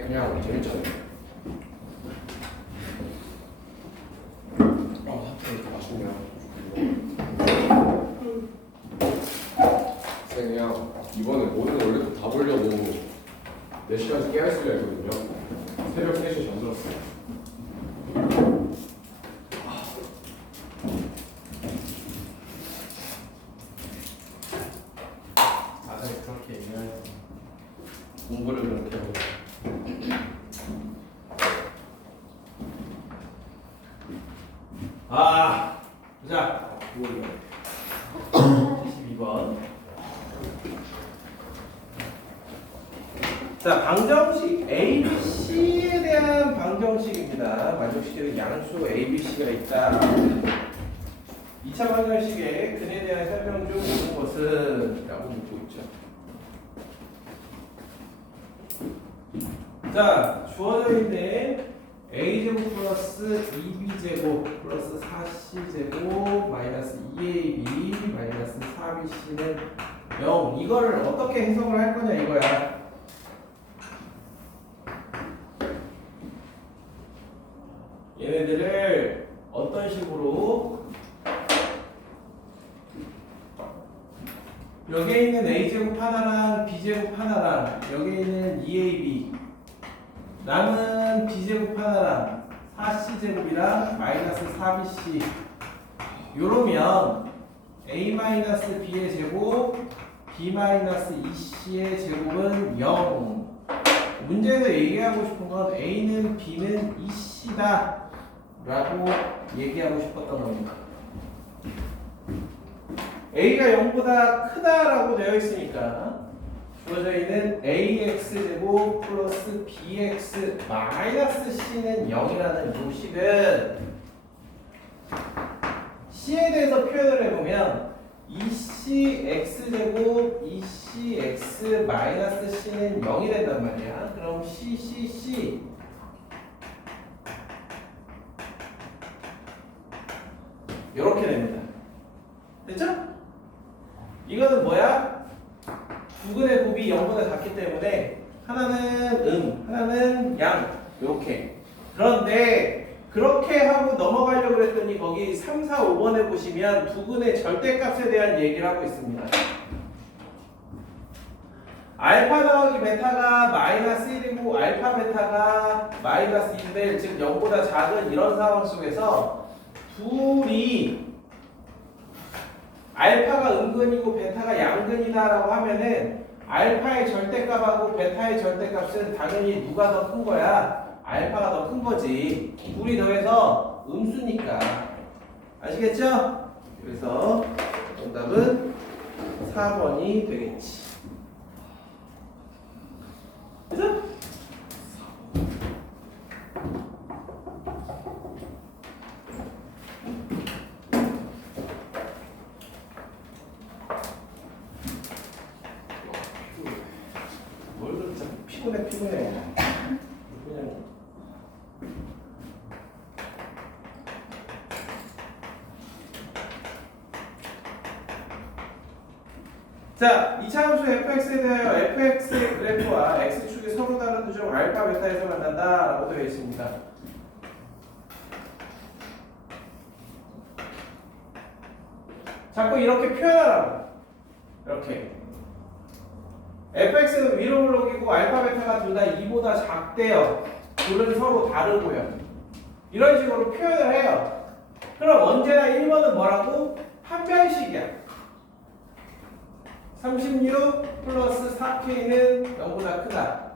그냥 재밌잖아요. 학교 이렇게 맛있네요. 그냥 이번에 모든 원래 다 보려고 4시간씩 깨어있으려 했거든요. 새벽 3시에 잠들었어요. 다들 그렇게 얘기해야지. 공부를 그렇게 하고. 보자. 22번. 자, 방정식 A, B, C에 대한 방정식입니다. 방정식에는 양수 A, B, C가 있다. 2차 방정식에 근에 대한 설명 중 모든 것은 라고 묻고 있죠. 자, 주어져 있는 a제곱 플러스 2b제곱 플러스 4c제곱 마이너스 2ab 마이너스 4bc는 0. 이거를 어떻게 해석을 할 거냐 이거야. 얘네들을 어떤 식으로 여기에 있는 a제곱 하나랑 b제곱 하나랑 여기에 있는 2ab 남은 b제곱 하나랑 4c제곱이랑 마이너스 4bc 요러면 a-b의 제곱 b-2c의 제곱은 0. 문제에서 얘기하고 싶은 건 a는 b는 2c다 라고 얘기하고 싶었던 겁니다. a가 0보다 크다라고 되어 있으니까 주어져 있는 ax제곱 플러스 bx 마이너스 c는 0이라는 이 식은 c에 대해서 표현을 해보면 2cx제곱 2cx 마이너스 c는 0이 된단 말이야. 그럼 c 이렇게 됩니다. 됐죠? 이거는 뭐야? 두근의 곱이 0보다 작기 때문에 하나는 하나는 양 이렇게. 그런데 그렇게 하고 넘어가려고 그랬더니 거기 3, 4, 5번에 보시면 두근의 절대값에 대한 얘기를 하고 있습니다. 알파 더하기 베타가 마이너스 1이고 알파 베타가 마이너스 2인데 즉 0보다 작은 이런 상황 속에서 둘이 알파가 음근이고 베타가 양근이다라고 하면은 알파의 절대값하고 베타의 절대값은 당연히 누가 더 큰 거야? 알파가 더 큰 거지. 둘이 더해서 음수니까. 아시겠죠? 그래서 정답은 4번이 되겠지. 그죠? 뭘 그렇게 자꾸 피곤해. 그냥. 자, 2차 함수 fx에 대하여 fx의 그래프와 x축이 서로 다른 두중 알파 베타에서 만난다 라고 되어 있습니다. 자꾸 이렇게 표현하라고. 이렇게 fx는 위로 올라오고 알파 베타가 둘 다 2보다 작대요. 둘은 서로 다르고요. 이런 식으로 표현을 해요. 그럼 언제나 1번은 뭐라고? 판별식이야. 36 플러스 4k는 0보다 크다.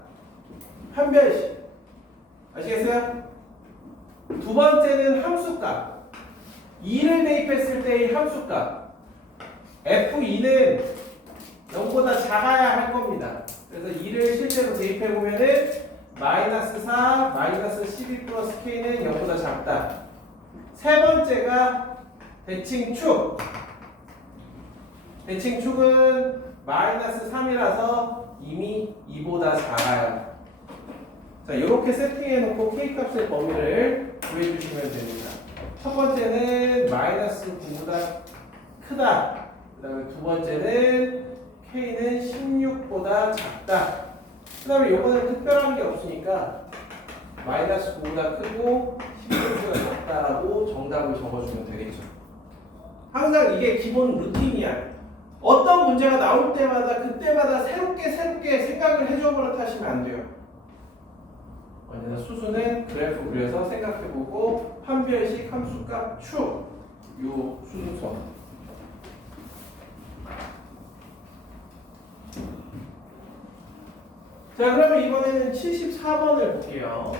판별식. 아시겠어요? 두 번째는 함수값. 2를 대입했을 때의 함수값. F2는 0보다 작아야 할 겁니다. 그래서 2를 실제로 대입해보면은 마이너스 4, 마이너스 12 플러스 K는 0보다 작다. 세 번째가 대칭축. 대칭축은 마이너스 3이라서 이미 2보다 작아요. 자, 이렇게 세팅해놓고 K값의 범위를 구해주시면 됩니다. 첫 번째는 마이너스 9보다 크다. 그 다음에 두 번째는 K는 16보다 작다. 그 다음에 요거는 특별한 게 없으니까 마이너스 9보다 크고 10cm가 작다라고 정답을 적어주면 되겠죠. 항상 이게 기본 루틴이야. 어떤 문제가 나올 때마다 그때마다 새롭게 생각을 해줘 버릇 하시면 안 돼요. 그래서 수수는 그래프 그려서 생각해보고 판별식 함수값 축 요 수수선. 자, 그러면 이번에는 74번을 볼게요.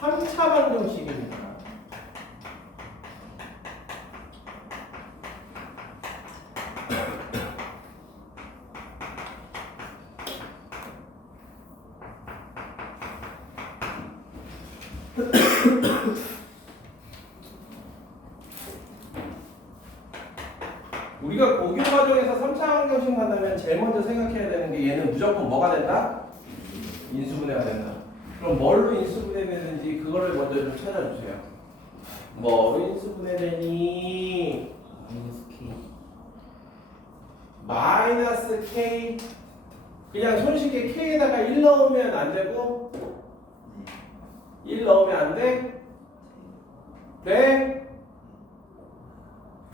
3차 방정식입니다. 우리가 고교 과정에서 3차 방정식 만나면 제일 먼저 생각해야 되는 게 얘는 무조건 뭐가 된다? 인수분해가 된다. 그럼 뭘로 인수분해되는지 그거를 먼저 좀 찾아주세요. 뭐로 인수분해되니? 마이너스 K. 그냥 손쉽게 K에다가 1 넣으면 안 되고 1 넣으면 안 돼? 돼?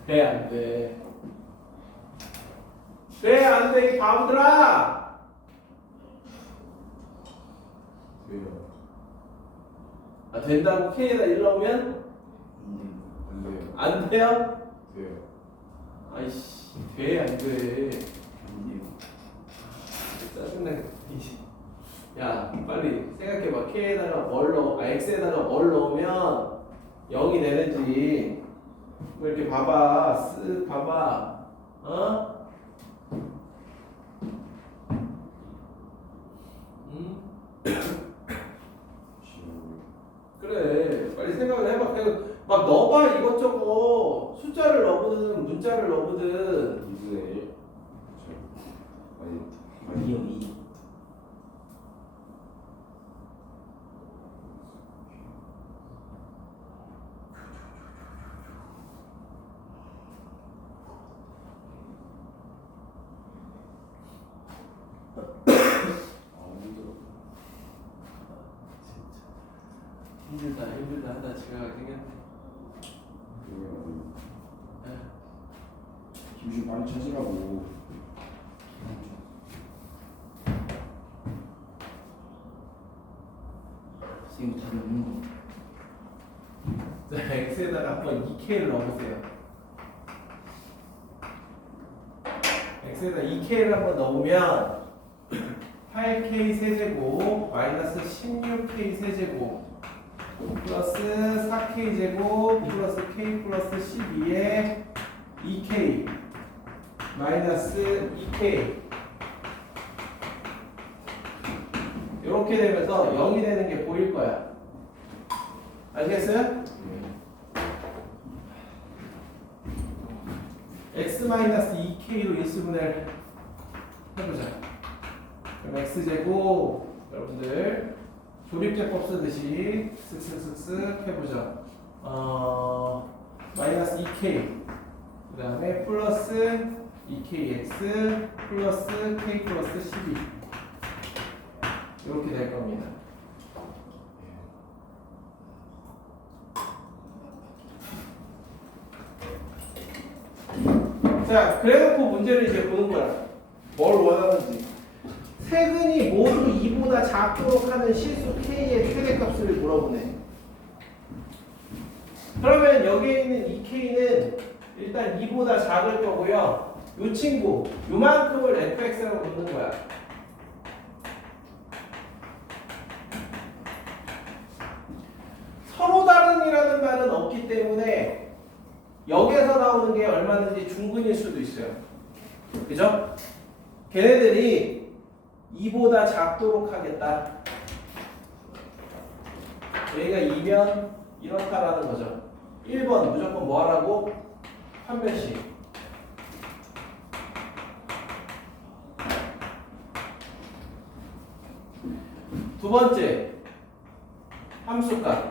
돼, 안 돼? 돼, 안 돼, 이 바보들아! 돼요. 아, 된다고 K에다 1 넣으면? 안 돼요. 안 돼요? 돼요. 아이씨, 돼, 안 돼? 짜증나게. 야, 빨리 생각해봐. K에다가 뭘 넣어, X에다가 뭘 넣으면 0이 되는지. 뭐 이렇게 봐봐. 쓱 봐봐. 어? 그래, 빨리 생각을 해봐. 그냥 막 넣어봐, 이것저것. 숫자를 넣어보든, 문자를 넣어보든. 2분의 1. 아니, 2요, 2. 힘들다 하다 제가 생겼네. 김준 빨리 찾으라고. 지금 다 넣는 거. 자, X에다가 한번 2K를 넣어보세요. X에다 2K를 한번 넣으면 8K 세제곱 마이너스 16K 세제곱 플러스 4K 제곱 플러스 K 플러스 12에 2K 마이너스 2K 이렇게 되면서 0이 되는 게 보일 거야. 아시겠어요? x 마이너스 2K로 인수분해를 해보자. 그럼 x제곱 여러분들 조립제법 쓰듯이 쓱쓱쓱쓱 해보죠. 마이너스 2k 그 다음에 플러스 2kx 플러스 k 플러스 12 이렇게 될 겁니다. 자, 그래놓고 문제를 이제 보는 거야. 뭘 원하는지. 세근이 모두 2보다 작도록 하는 실수 k의 최대값을 물어보네. 그러면 여기에 있는 2k는 일단 2보다 작을 거고요. 이 친구, 요만큼을 fx라고 놓는 거야. 서로 다른이라는 말은 없기 때문에 여기에서 나오는 게 얼마든지 중근일 수도 있어요. 그죠? 걔네들이 2보다 작도록 하겠다. 여기가 2면 이렇다라는 거죠. 1번 무조건 뭐 하라고? 판별식. 두 번째 함수값.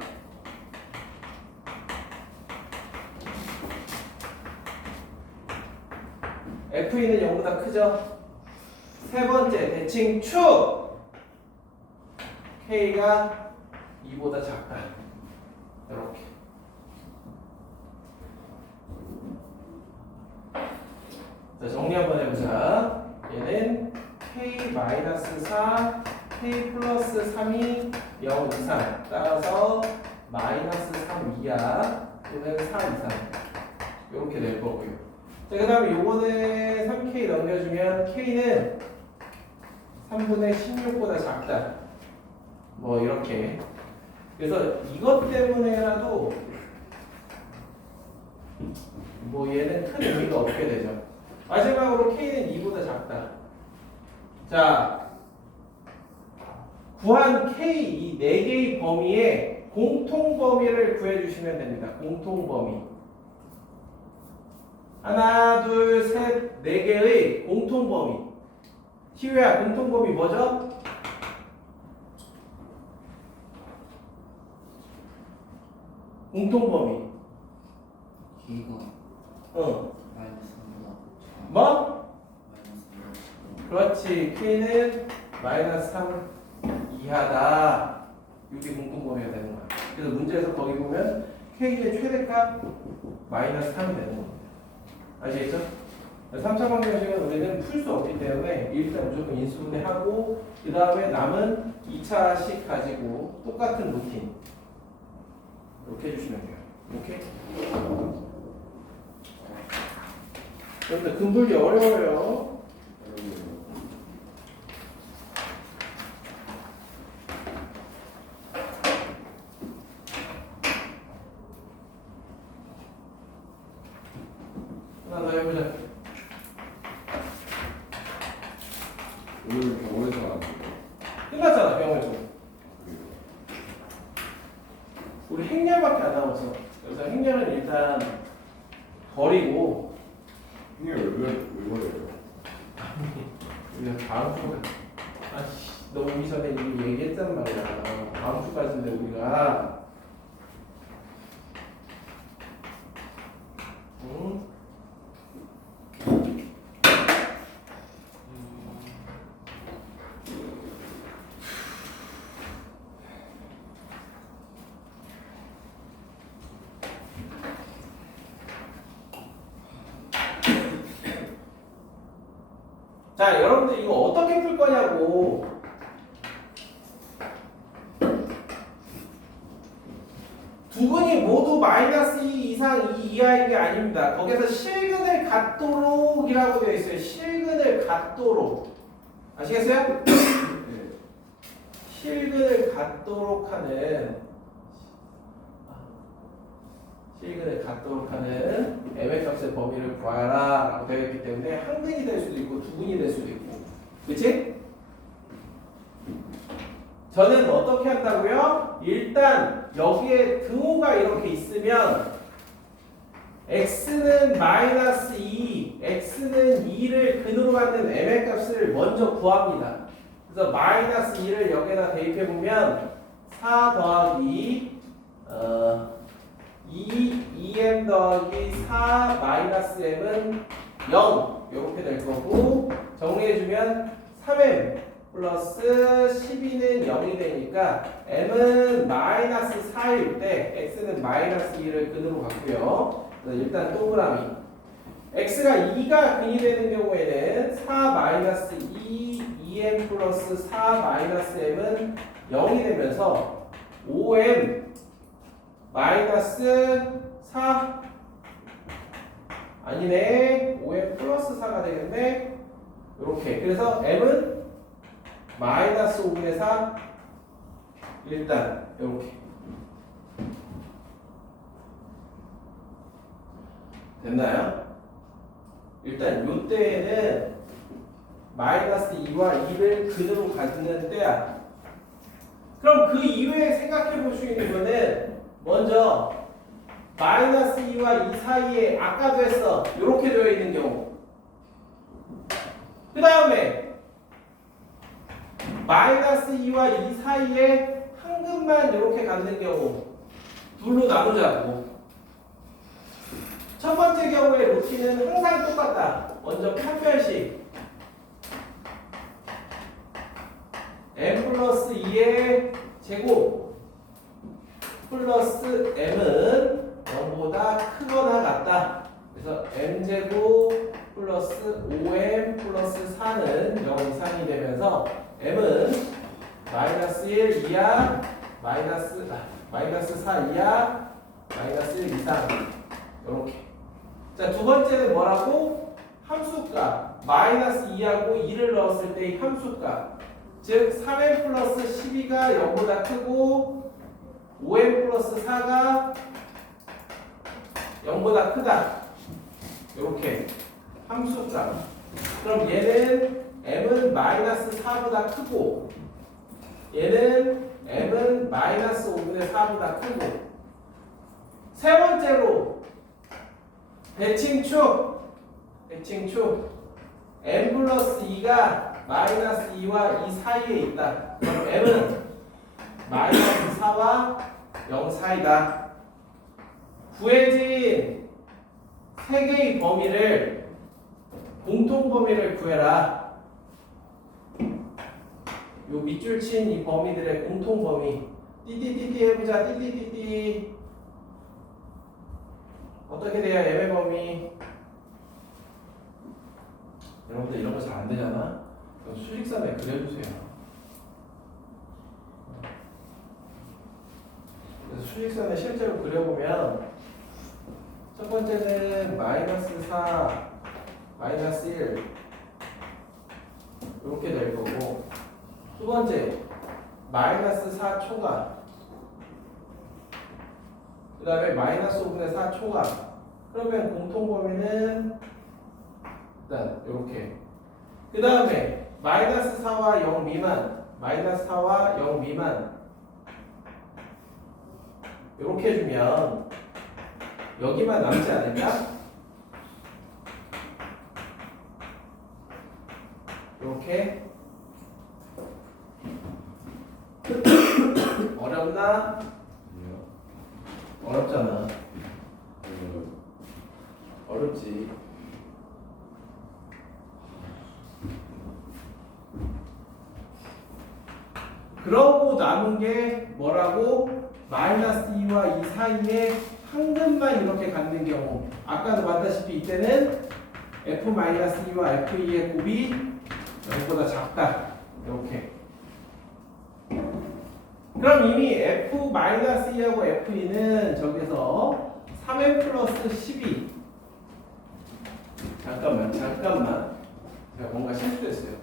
FE는 0보다 크죠? 세 번째 대칭 축 K가 2보다 작다. 이렇게. 자, 정리 한번 해보자. 얘는 K-4, K 플러스 3이 0 이상. 따라서 마이너스 3 이하 또는 4 이상. 이렇게 될 거고요. 자, 그 다음에 요거는 3K 넘겨주면 K는 3분의 16보다 작다. 뭐 이렇게. 그래서 이것 때문에라도 뭐 얘는 큰 의미가 없게 되죠. 마지막으로 K는 2보다 작다. 자, 구한 K 이 4개의 범위의 공통 범위를 구해주시면 됩니다. 공통 범위. 하나, 둘, 셋, 4개의 공통 범위. 티웨야 공통 범위 뭐죠? 공통 범위. K가 응. 마이너스 3보다 뭐? 마이너스 3보다 그렇지. K는 마이너스 3 이하다. 이게 공통 범위가 되는 거야. 그래서 문제에서 거기 보면 K의 최대값 마이너스 3이 되는 겁니다. 아시겠죠? 3차 방정식은 우리는 풀 수 없기 때문에 일단 무조건 인수분해하고 그 다음에 남은 2차식 가지고 똑같은 루틴 이렇게 해주시면 돼요. 오케이? 그런데 근불이 어려워요. 하나 더 해보자. 오늘 병원에서 나왔는데 끝났잖아 병원에서. 우리 행렬밖에 안 남았어. 그래서 행렬은 일단 버리고 형님 왜 그래요? 우리가 다음 주에 아씨 너 오기 전에 이미 얘기했단 말이야. 다음 주까지인데 우리가 응? 자, 여러분들 이거 어떻게 풀 거냐고. 두 분이 모두 마이너스 2 이상 2 이하인 게 아닙니다. 거기서 실근을 갖도록이라고 되어 있어요. 실근을 갖도록. 아시겠어요? 실근을 갖도록 하는 m의 값의 범위를 구하라 라고 되어 있기 때문에 한 근이 될 수도 있고 두 근이 될 수도 있고 그치? 저는 어떻게 한다고요? 일단 여기에 등호가 이렇게 있으면 x는 마이너스 2, x는 2를 근으로 갖는 m의 값을 먼저 구합니다. 그래서 마이너스 2를 여기에다 대입해보면 4 더하기 2m 더하기 4 마이너스 m은 0 이렇게 될 거고 정리해주면 3m 플러스 12는 0이 되니까 m은 마이너스 4일 때 x는 마이너스 2를 근으로 갖고요. 일단 동그라미 x가 2가 근이 되는 경우에는 4 마이너스 2m 플러스 4 마이너스 m은 0이 되면서 5m 마이너스 4 아니네 5m 플러스 4가 되겠네 이렇게 그래서 m은 마이너스 5분의 4 일단 이렇게 됐나요? 일단 요때에는 마이너스 2와 2를 근으로 갖는 때야. 그럼 그 이외에 생각해 볼 수 있는 거는 먼저 마이너스 2와 2 사이에 아까도 했어. 이렇게 되어 있는 경우. 그 다음에 마이너스 2와 2 사이에 한 근만 이렇게 갖는 경우 둘로 나누자고. 첫 번째 경우의 루틴은 항상 똑같다. 먼저 판별식 그래서 m제곱 플러스 5m 플러스 4는 0 이상이 되면서 m은 마이너스 1 이하 마이너스 4 이하 마이너스 1 이상 이렇게. 자, 두 번째는 뭐라고? 함수값 마이너스 2하고 2를 넣었을 때 이 함수값 즉 3m 플러스 12가 0보다 크고 5m 플러스 4가 0보다 크다. 이렇게 함수값. 그럼 얘는 m은 마이너스 4보다 크고 얘는 m은 마이너스 5분의 4보다 크고 세 번째로 대칭축 m 플러스 2가 마이너스 2와 2 사이에 있다. 그럼 m은 마이너스 4와 0 사이다. 구해진 세 개의 범위를 공통 범위를 구해라. 요 밑줄 친 이 범위들의 공통 범위. 띠띠띠띠 해보자. 띠띠띠띠. 어떻게 돼요? m의 범위. 여러분들 이런 거 잘 안 되잖아. 그럼 수직선에 그려주세요. 그래서 수직선에 실제로 그려보면 첫 번째는 마이너스 4, 마이너스 1 이렇게 될 거고 두 번째 마이너스 4 초과 그 다음에 마이너스 5분의 4 초과 그러면 공통 범위는 일단 이렇게 그 다음에 마이너스 4와 0 미만 마이너스 4와 0 미만 이렇게 해주면 여기만 남지 않을까? 이렇게 어렵나? 어렵잖아. 어렵지. 그러고 남은 게 뭐라고? 마이너스 2와 2 사이에 한근만 이렇게 갖는 경우 아까도 봤다시피 이때는 f-2와 f2의 곱이 0보다 작다. 이렇게. 그럼 이미 f-2하고 f2는 저기서 3m 플러스 12 잠깐만 제가 뭔가 실수했어요.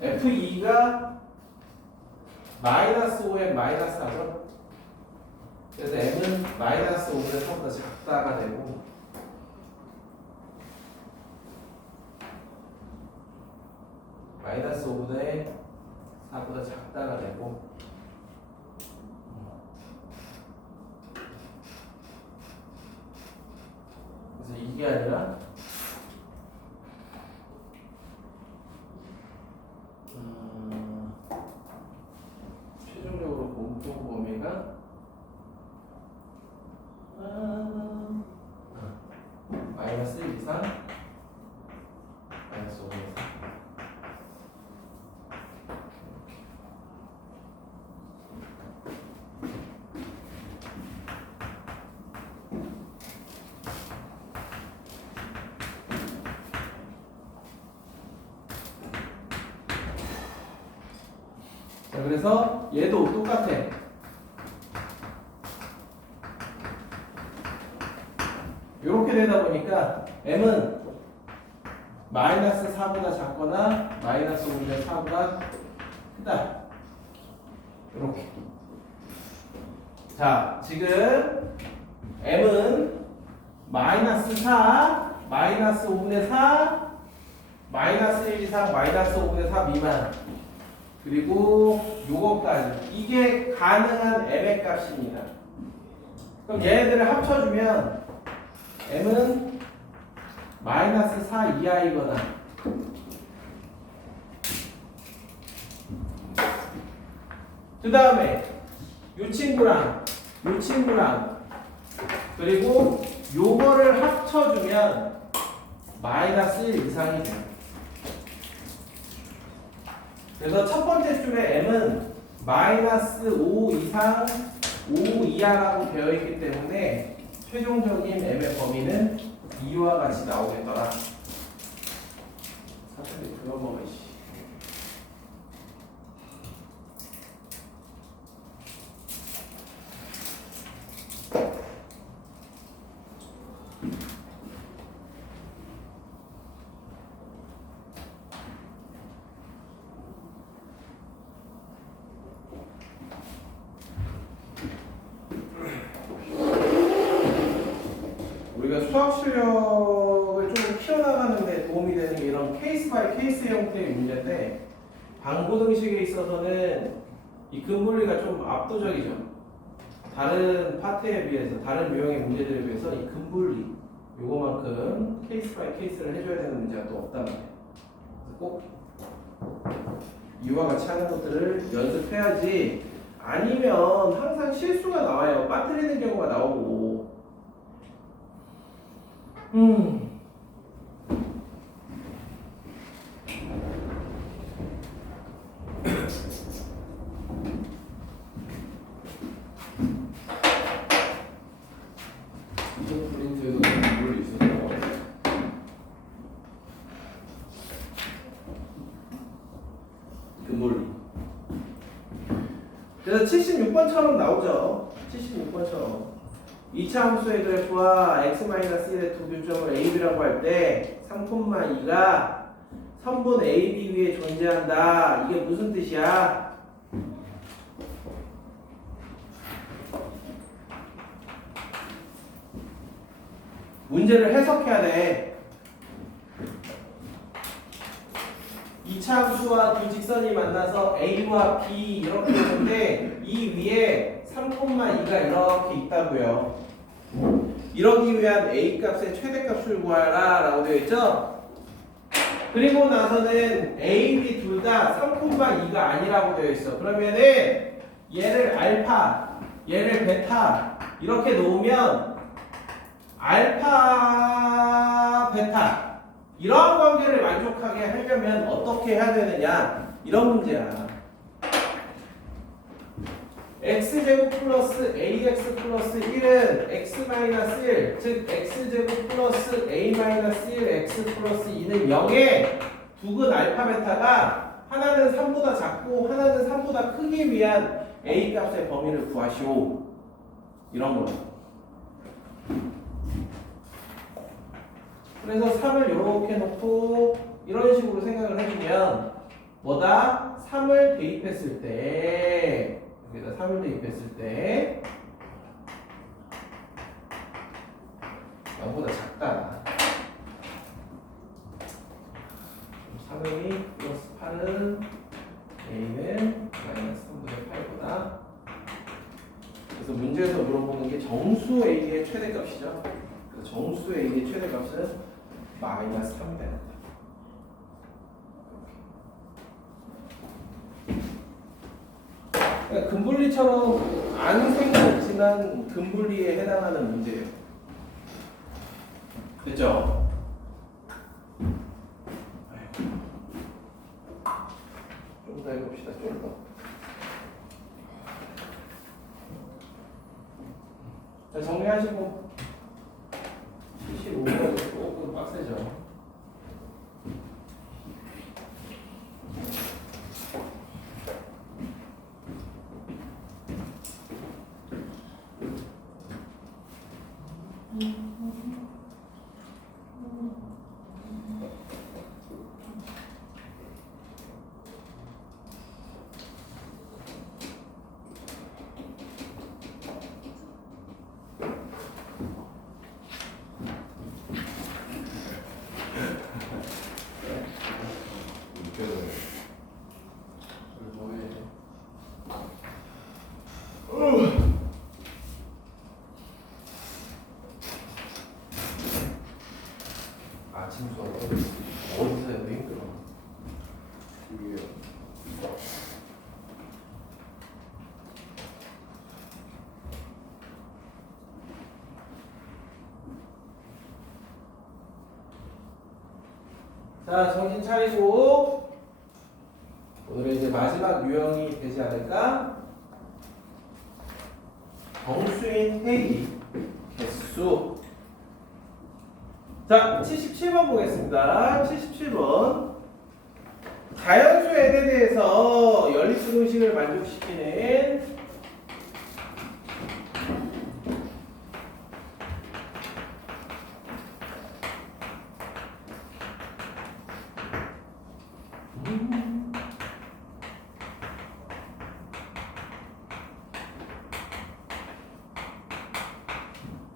f2가 마이너스 5에 마이너스 4죠. 그래서 m은 마이너스 5분의 4보다 작다가 되고 마이너스 5분의 4보다 작다가 되고 그래서 이게 아니라 최종적으로 공통 범위가 마이너스 1 이상 마이너스 5 이상 자, 그래서 얘도 똑같아. 이렇게 되다 보니까 m은 마이너스 4보다 작거나 마이너스 5분의 4보다 크다. 이렇게. 자, 지금 m은 마이너스 4, 마이너스 5분의 4, 마이너스 1 이상, 마이너스 5분의 4 미만. 그리고 요거까지. 이게 가능한 m의 값입니다. 그럼 얘네들을 합쳐주면 m은 마이너스 4 이하이거나 그 다음에 요 친구랑 그리고 요거를 합쳐주면 마이너스 1 이상이 돼요. 그래서 첫 번째 줄에 m은 마이너스 5 이상 5 이하라고 되어 있기 때문에 최종적인 m의 범위는 2와 같이 나오겠더라. 사람들이 그거 먹어 씨. 우리가 수학 실력을 좀 키워나가는 데 도움이 되는 게 이런 케이스 바이 케이스 형태의 문제인데 방고등식에 있어서는 이 근분리가 좀 압도적이죠. 다른 파트에 비해서 다른 유형의 문제들에 비해서 이 근분리 요거만큼 케이스 바이 케이스를 해줘야 되는 문제가 또 없단 말이에요. 그래서 꼭 이와 같이 하는 것들을 연습해야지 아니면 항상 실수가 나와요. 빠뜨리는 경우가 나오고 이전 프린트에도 물이 있었어요. 근본리. 그래서 76번처럼 나오죠. 76번처럼. 2차 함수의 그래프와 x-1의 두 교점을 a, b라고 할 때 3,2가 선분 a, b 위에 존재한다. 이게 무슨 뜻이야? 문제를 해석해야 돼. 2차 함수와 두 직선이 만나서 a와 b 이렇게 있는데 이 위에 3,2가 이렇게 있다고요. 이러기 위한 a 값의 최대값을 구하라 라고 되어 있죠. 그리고 나서는 a, b 둘 다 3,2가 아니라고 되어 있어. 그러면은 얘를 알파, 얘를 베타 이렇게 놓으면 알파, 베타 이런 관계를 만족하게 하려면 어떻게 해야 되느냐 이런 문제야. x제곱 플러스 ax 플러스 1은 x-1 즉 x제곱 플러스 a-1 x 플러스 2는 0에 두근 알파 베타가 하나는 3보다 작고 하나는 3보다 크기 위한 a 값의 범위를 구하시오 이런 거예요. 그래서 3을 이렇게 놓고 이런 식으로 생각을 해주면 뭐다? 3을 대입했을 때 여기다 3을 대입했을 때 0보다 작다. 3의 플러스 8은 a는 마이너스 3분의 8보다. 그래서 문제에서 물어보는 게 정수 a의 최대값이죠. 그래서 정수 a의 최대값은 마이너스 3이 된다. 그러니까 근분리처럼 안 생겼지만 근분리에 해당하는 문제예요. 됐죠? 좀 더 해봅시다. 좀 더. 자, 정리하시고 75번은 조금 빡세죠. 아침 수업 어디서 해도 힘들어. 이게 자, 정신 차리고 오늘은 이제 마지막 유형이 되지 않을까? 인수인 회의 개수. 자, 77번 보겠습니다. 77번. 자연수 n에 대해서 연립분홍식을 만족시키는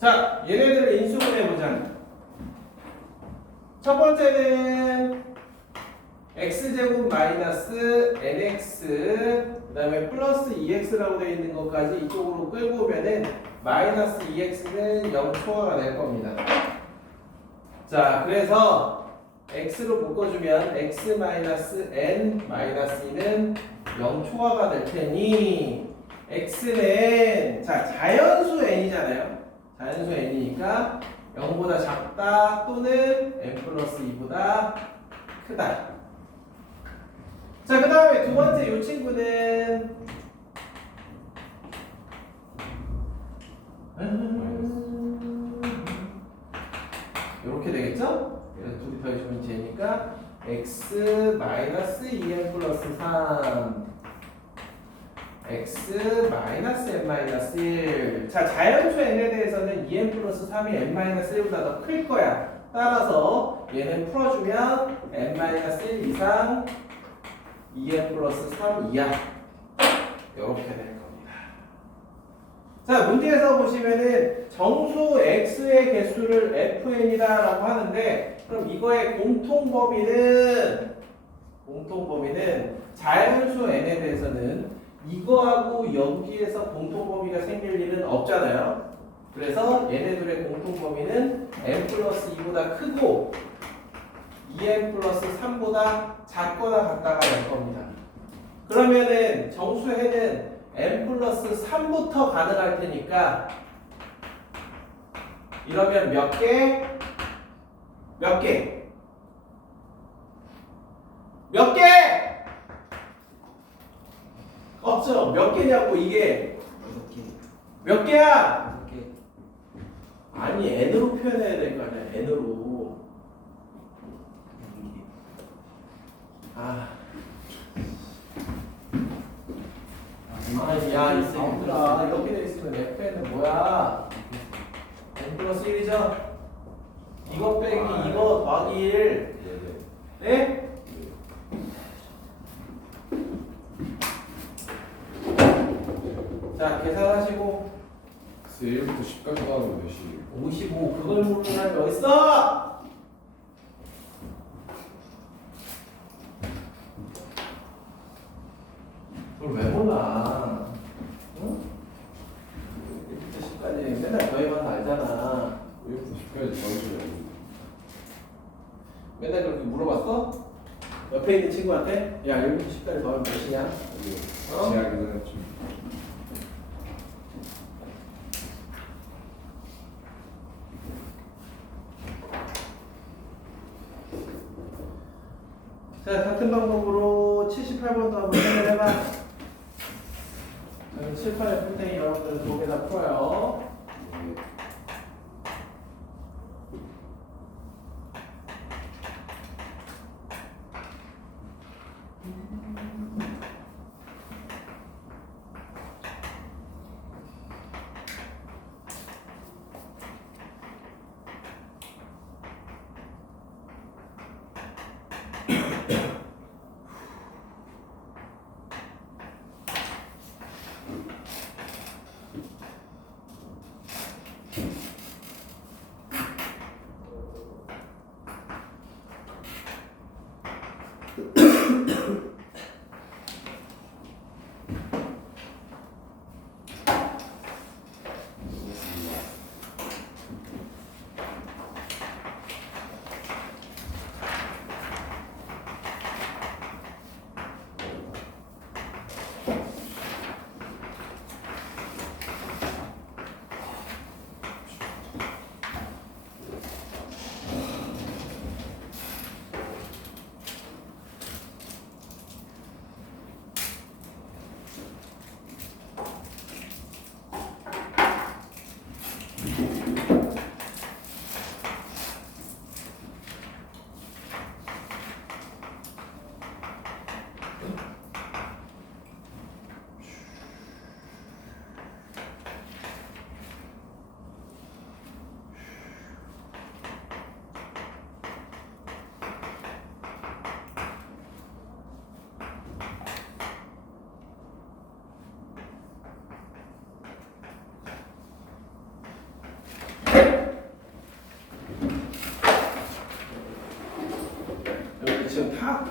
자, 얘네들을 인수분해 보자. 첫 번째는 x제곱 마이너스 nx 그 다음에 플러스 2x라고 되어 있는 것까지 이쪽으로 끌고 오면은 마이너스 2x는 0 초과가 될 겁니다. 자, 그래서 x로 묶어주면 x 마이너스 n 마이너스 2는 0 초과가 될 테니 x는 자 자연수 n이잖아요. 자연수 n이니까 0보다 작다 또는 n 플러스 2보다 크다. 자, 그 다음에 두 번째 이 친구는 이렇게 되겠죠? 그래서 둘이 더해주면 되니까 x 마이너스 2n 플러스 3 x 마이너스 n 마이너스 1. 자, 자연수 n에 대해서는 2n 플러스 3이 n 마이너스 1보다 더 클 거야. 따라서 얘는 풀어주면 n 마이너스 1 이상 2n 플러스 3 이하 이렇게 될 겁니다. 자, 문제에서 보시면은 정수 x의 개수를 fn이다 라고 하는데 그럼 이거의 공통범위는 자연수 n에 대해서는 이거하고 여기에서 공통범위가 생길 일은 없잖아요. 그래서 얘네들의 공통범위는 n 플러스 2보다 크고 2n 플러스 3보다 작거나 같다가 될 겁니다. 그러면은 정수해는 n 플러스 3부터 가능할 테니까 이러면 몇 개? 몇 개? 몇 개? 없죠? 몇 개냐고 이게 몇 개야? 아니 n으로 표현해야 될 거 아니야. n으로. 야, 이 새끼들아, 이렇게 돼 있으면 fn은 뭐야? n 플러스 1이죠? 이거 빼기 이거 더하기 1. 네? 자, 계산하시고 1부터 10까지 나오면 몇이? 55 그걸 모르는 사람이 어딨어? 그걸 왜 몰라? 응? 1부터 10까지 맨날 더해봐서 알잖아. 1부터 10까지 더해주면 맨날 그렇게 물어봤어? 옆에 있는 친구한테 야 1부터 10까지 더하면 몇이냐? 어? 제약은 했죠. 자, 같은 방법으로 78번도 한번 해봐. 저는 칠판에 풀 테니 여러분들 두 개 다 풀어요.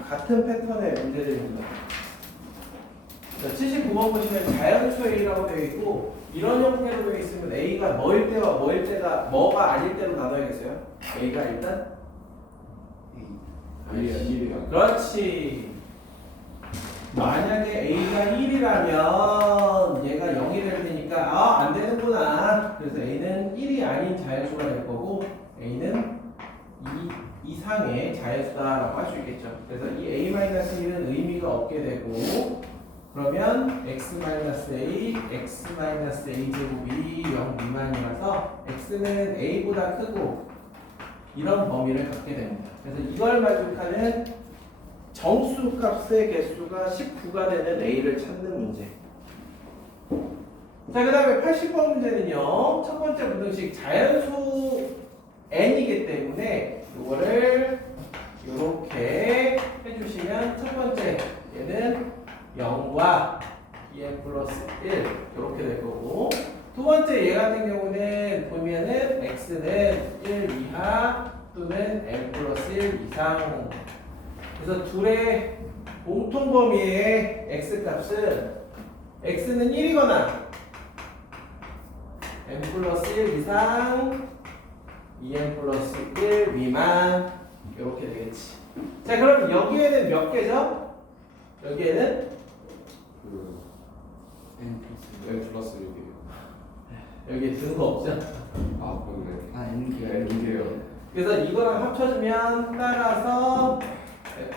같은 패턴의 문제들입니다. 79번 보시면 자연수 A라고 되어 있고 이런 형태로 되어 있으면 A가 뭐일 때와 뭐일 때가 뭐가 아닐 때로 나눠야겠어요. A가 일단 아니야, 1이야. 그렇지. 만약에 A가 1이라면 얘가 0이 될 테니까 안 되는구나. 그래서 A는 1이 아닌 자연수가 될 거고 A는 2 이상의 자연수다라고 할 수 있겠죠. 그래서 이 A-1은 의미가 없게 되고 그러면 x-a, x-a 제곱이 0 미만이라서 x는 a보다 크고 이런 범위를 갖게 됩니다. 그래서 이걸 만족하는 정수값의 개수가 19가 되는 a를 찾는 문제. 자, 그 다음에 80번 문제는요. 첫 번째 분등식 자연수 n이기 때문에 이거를 이렇게 해주시면 첫 번째 얘는 0과 2n 플러스 1 이렇게 될 거고 두 번째 얘 같은 경우는 보면은 x는 1 이하 또는 n 플러스 1 이상 그래서 둘의 공통 범위의 x 값은 x는 1이거나 n 플러스 1 이상 2n 플러스 1 미만 이렇게 되겠지. 자, 그럼 여기에는 몇 개죠? 여기에는 N 플러스 6이에요. 여기에 등호 없죠? 아, 그렇네. 아 N개. 네, 2개요. 그래서 이거랑 합쳐주면 따라서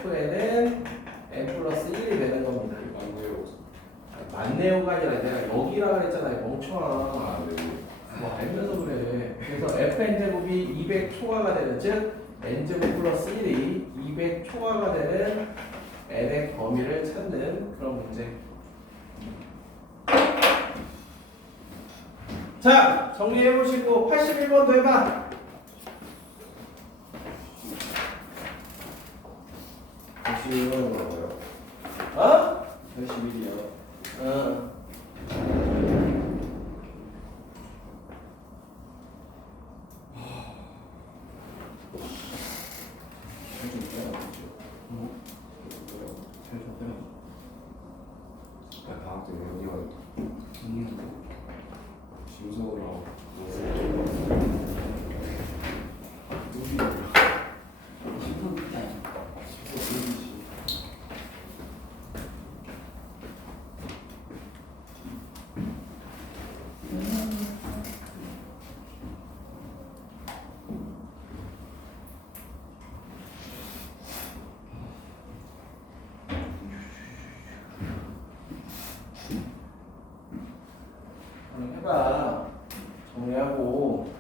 fn은 n 플러스 1이 되는 겁니다. 맞네요. 만네오가 아니라 내가 여기라 그랬잖아요, 멍청아. 아, 네. 뭐 알면서 그래. 그래서 fn 제곱이 200 초과가 되는 즉 n 제곱 플러스 1이 200 초과가 되는 n의 범위를 찾는 그런 문제. 자, 정리해 보시고 81번도 해봐. 81번은 뭐예요? 어? 81이요. 어. 살좀 빼야 아, 다음 주에 여기가 정리도. 심성으로 해봐. 정리하고.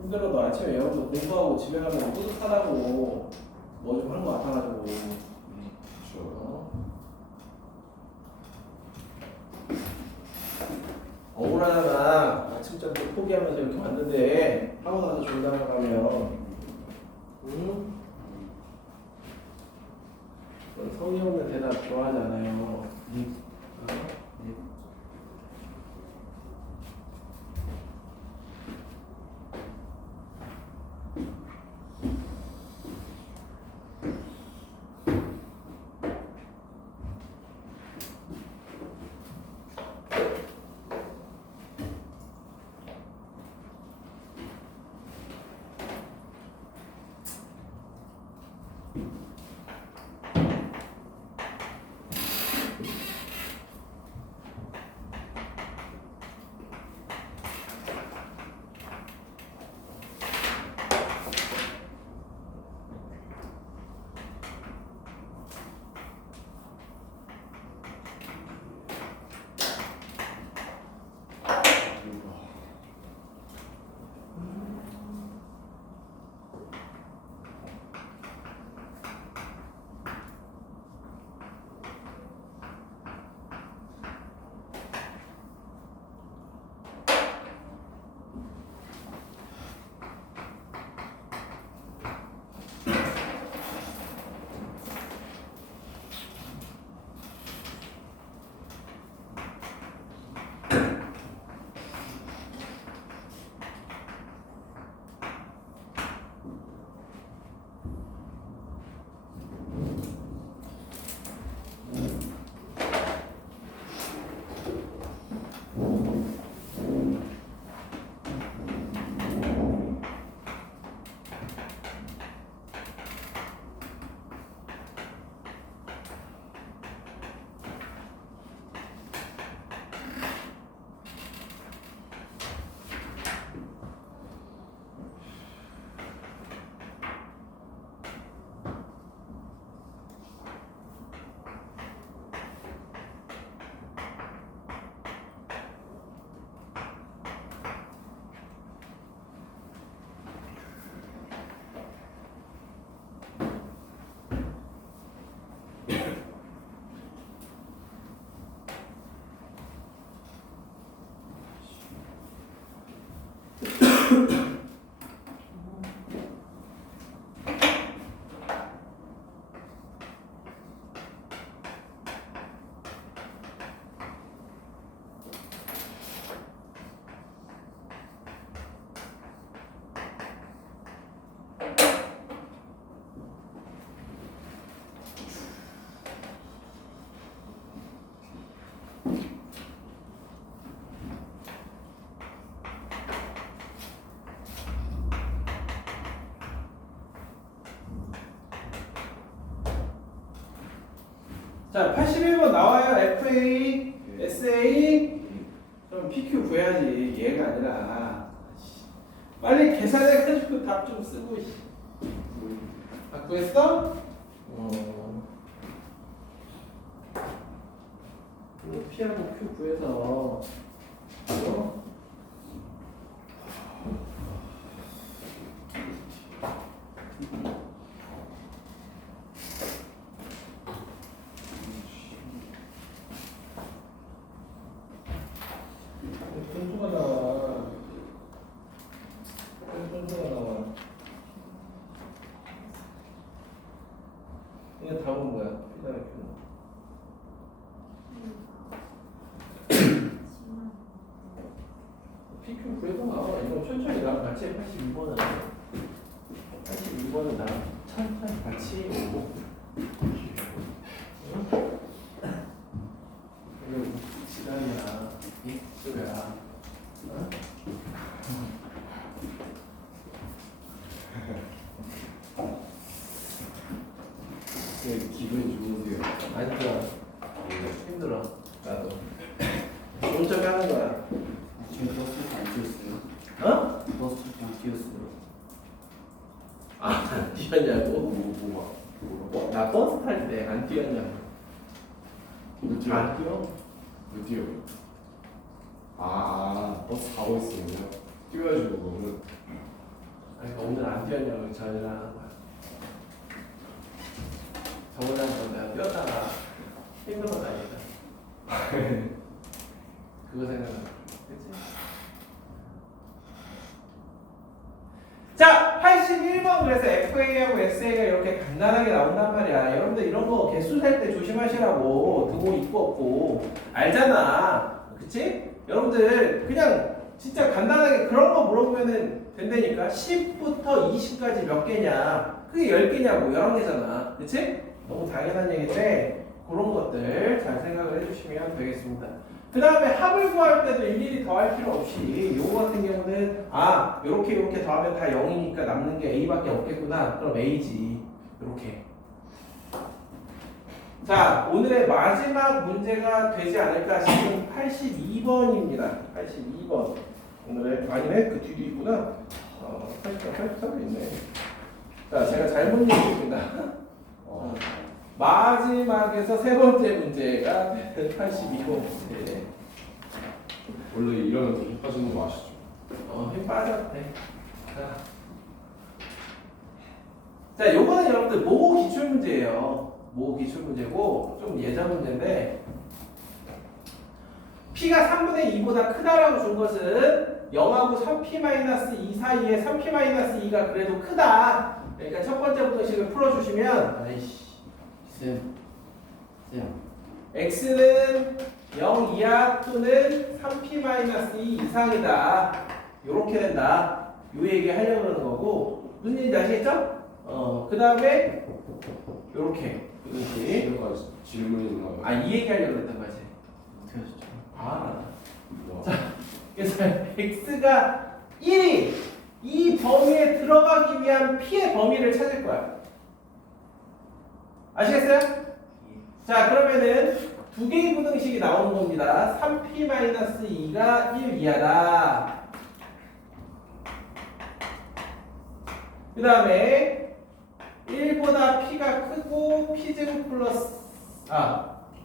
힘들어. 너 아침에 여러분 공부하고 집에 가면 뿌듯하다고 뭐 좀 한 거 같아가지고. 어? 억울하잖아. 아침잠도 포기하면서 이렇게 왔는데 하고 나서 졸다가 가면 응? 넌 성의 없는 대답 좋아하지 않아요. 어? 자, 81번 나와요. FA, SA. 그럼 PQ 구해야지. 얘가 아니라. 빨리 계산해가지고 답 좀 쓰고. 다 구했어? 이거 P하고 Q 구해서. 분수가 나와. 분수가 나와. 이거 답은 뭐야? P다음에 PQ 그래도 나와. 이거 천천히 나랑 같이 해. 82번은 나랑 천천히 같이 오고. 그리고 시간이야. 입수야. 어? 기분이 좋으세요? 아니 좋아. 힘들어. 나도. 좋은 척 하는 거야. 저 버스 안 뛰었어요. 어? 버스 안 뛰었어요. 안 뛰었냐고? 뭐가? 나 버스 탈 때 안 뛰었냐고? 몇 뛰어? 안 뛰어? 몇 뛰어? 버스 가고 있으면요? 뛰어야지 그거는. 아니 오늘 안 뛰었냐고 전화하는 거야. 저번에 내가 뛰었다가 힘들어 다니다. 그거 생각나. 그치? 자, 81번 그래서 FA하고 SA가 이렇게 간단하게 나온단 말이야. 여러분들 이런 거 개수 셀 때 조심하시라고. 등호 있고 없고 알잖아. 그치? 여러분들 그냥 진짜 간단하게 그런 거 물어보면은 된다니까. 10부터 20까지 몇 개냐? 그게 10개냐고 11개잖아. 그치? 너무 당연한 얘기인데 그런 것들 잘 생각을 해주시면 되겠습니다. 그 다음에 합을 구할 때도 일일이 더할 필요 없이 요거 같은 경우는 요렇게 더하면 다 0이니까 남는 게 A밖에 없겠구나. 그럼 A지. 요렇게. 자, 오늘의 마지막 문제가 되지 않을까 싶은 82번입니다. 82번. 오늘의 아니네? 그 뒤도 있구나. 83도 있네. 자, 제가 잘못 읽었습니다. 마지막에서 세 번째 문제가 82번 문제. 원래 이러면 더 힘 빠지는 거 아시죠? 힘 빠졌대. 자, 요거는 여러분들 모호 기출 문제예요. 모호 기출 문제고 좀 예전 문제인데 P가 3분의 2보다 크다라고 준 것은 0하고 3P-2 사이에 3P-2가 그래도 크다. 그러니까 첫 번째 부등식을 풀어주시면 쌤. x는 0 이하 또는 3p-2 이상이다. 요렇게 된다. 요 얘기 하려고 그러는 거고 무슨 얘기인지 아시겠죠? 그 다음에 요렇게 부등식. 이런 질문이 있나요? 이 얘기 하려고 그랬단 말이지. 어떻게 하셨죠? 뭐. 자, 그래서 x가 1이 이 범위에 들어가기 위한 p의 범위를 찾을 거야. 아시겠어요? 자, 그러면은 두 개의 부등식이 나오는 겁니다. 3p-2가 1 이하다. 그 다음에 1보다 p가 크고 p제곱 플러스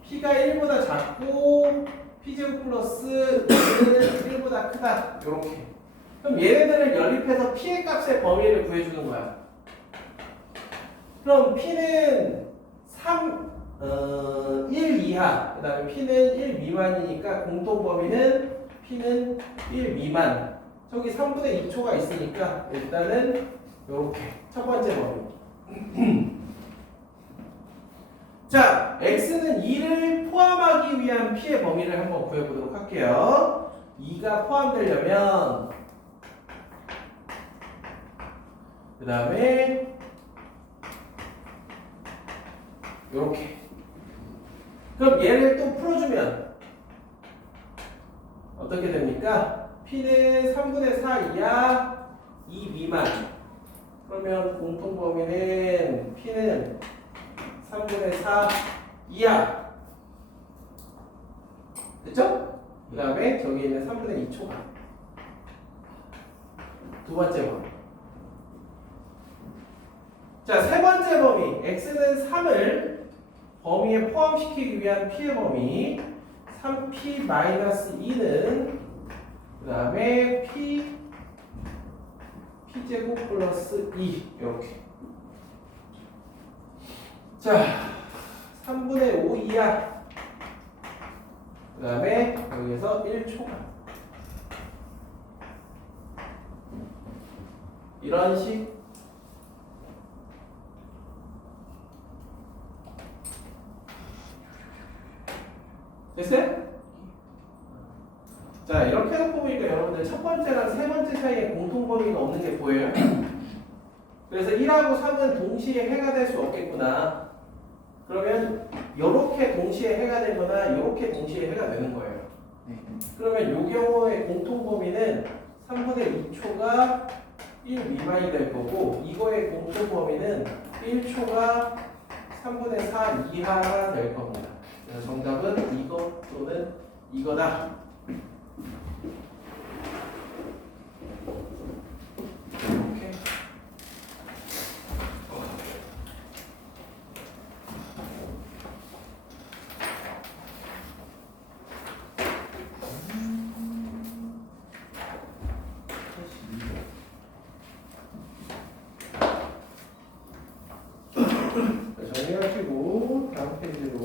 p가 1보다 작고 p제곱 플러스 1보다 크다. 요렇게. 그럼 얘네들을 연립해서 p의 값의 범위를 구해주는 거야. 그럼 p는 1 이하, 그 다음에 p는 1 미만이니까 공통범위는 p는 1 미만. 저기 3분의 2초가 있으니까 일단은 요렇게 첫 번째 범위. 자, x는 2를 포함하기 위한 p의 범위를 한번 구해보도록 할게요. 2가 포함되려면 그 다음에 요렇게. 그럼 얘를 또 풀어주면 어떻게 됩니까? p는 3분의 4 이하 2 미만. 그러면 공통범위는 p는 3분의 4 이하 됐죠? 그 다음에 저기 있는 3분의 2초가 두 번째 범위. 자, 세 번째 범위. x는 3을 범위에 포함시키기 위한 p의 범위 3p-2는 그 다음에 p제곱 플러스 2 이렇게. 자, 3분의 5 이하 그 다음에 여기에서 1초가 이런 식. 됐어요? 자, 이렇게 해놓고 보니까 여러분들 첫 번째랑 세 번째 사이에 공통범위가 없는 게 보여요? 그래서 1하고 3은 동시에 해가 될 수 없겠구나. 그러면 이렇게 동시에 해가 되거나 이렇게 동시에 해가 되는 거예요. 네. 그러면 이 경우의 공통범위는 3분의 2초가 1 미만이 될 거고, 이거의 공통범위는 1초가 3분의 4 이하가 될 겁니다. 그래서 정답은 이거 또는 이거다. 이렇게. 정리하시고 다음 페이지로.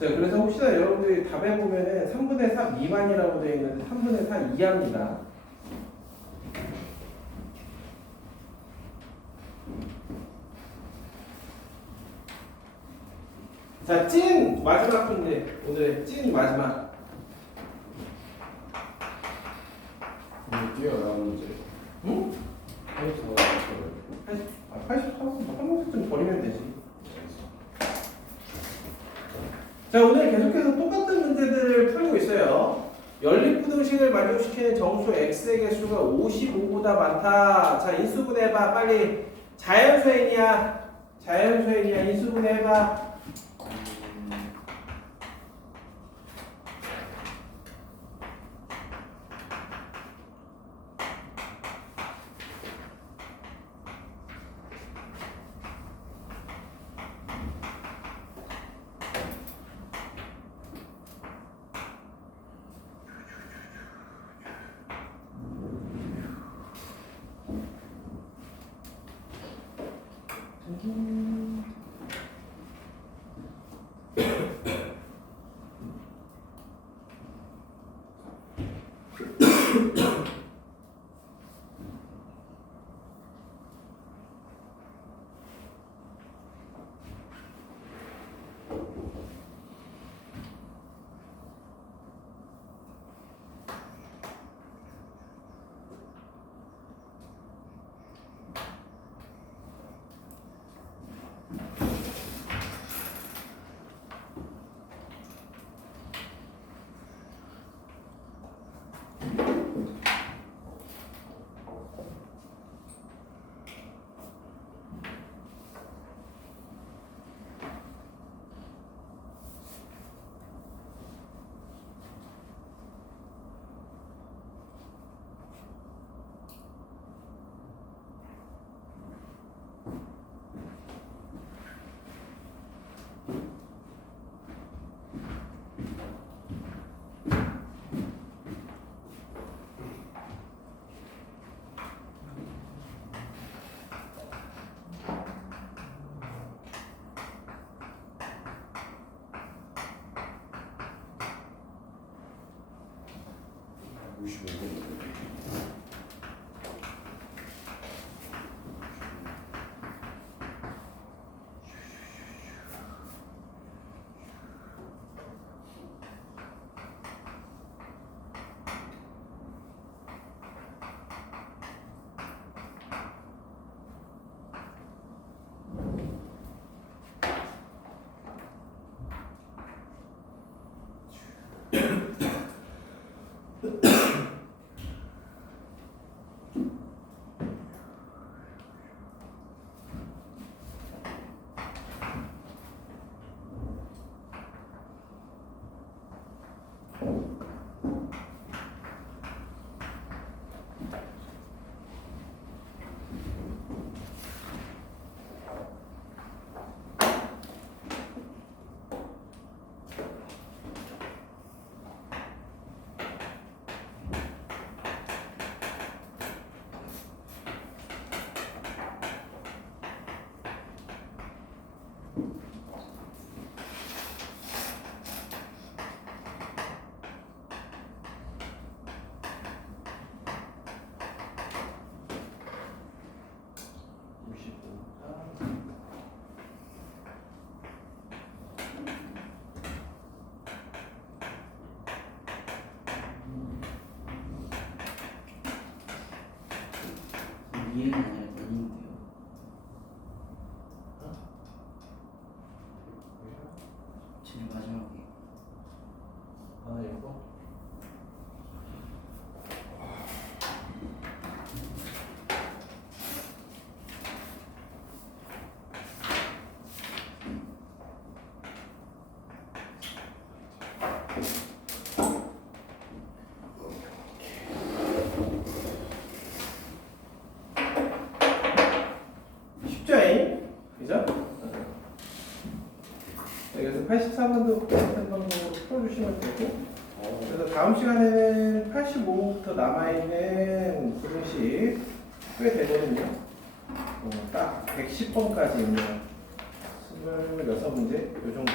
자, 그래서 혹시나 여러분들이 답에 보면은 3분의 4 미만이라고 되어 있는데 3분의 4 이하입니다. 자, 찐 마지막 문제. 오늘의 찐 마지막. 뛰어나온 문제. 응? 84. 84분 한 문제쯤 버리면 되지. 자, 오늘 계속해서 똑같은 문제들을 풀고 있어요. 연립부등식을 만족시키는 정수 x의 개수가 55보다 많다. 자, 인수분해해봐. 빨리. 자연수행이야. 자연수행이야. 인수분해해봐. 55분. 이해가 안 되는데요. 제일 마지막에 아 이거 쉽죠잉? 그죠? 그래서 83번도 비슷한 방법으로 풀어주시면 되고 그래서 다음 시간에는 85부터 남아있는 부등식 꽤 되거든요. 딱 110번까지 있는 26문제 요 정도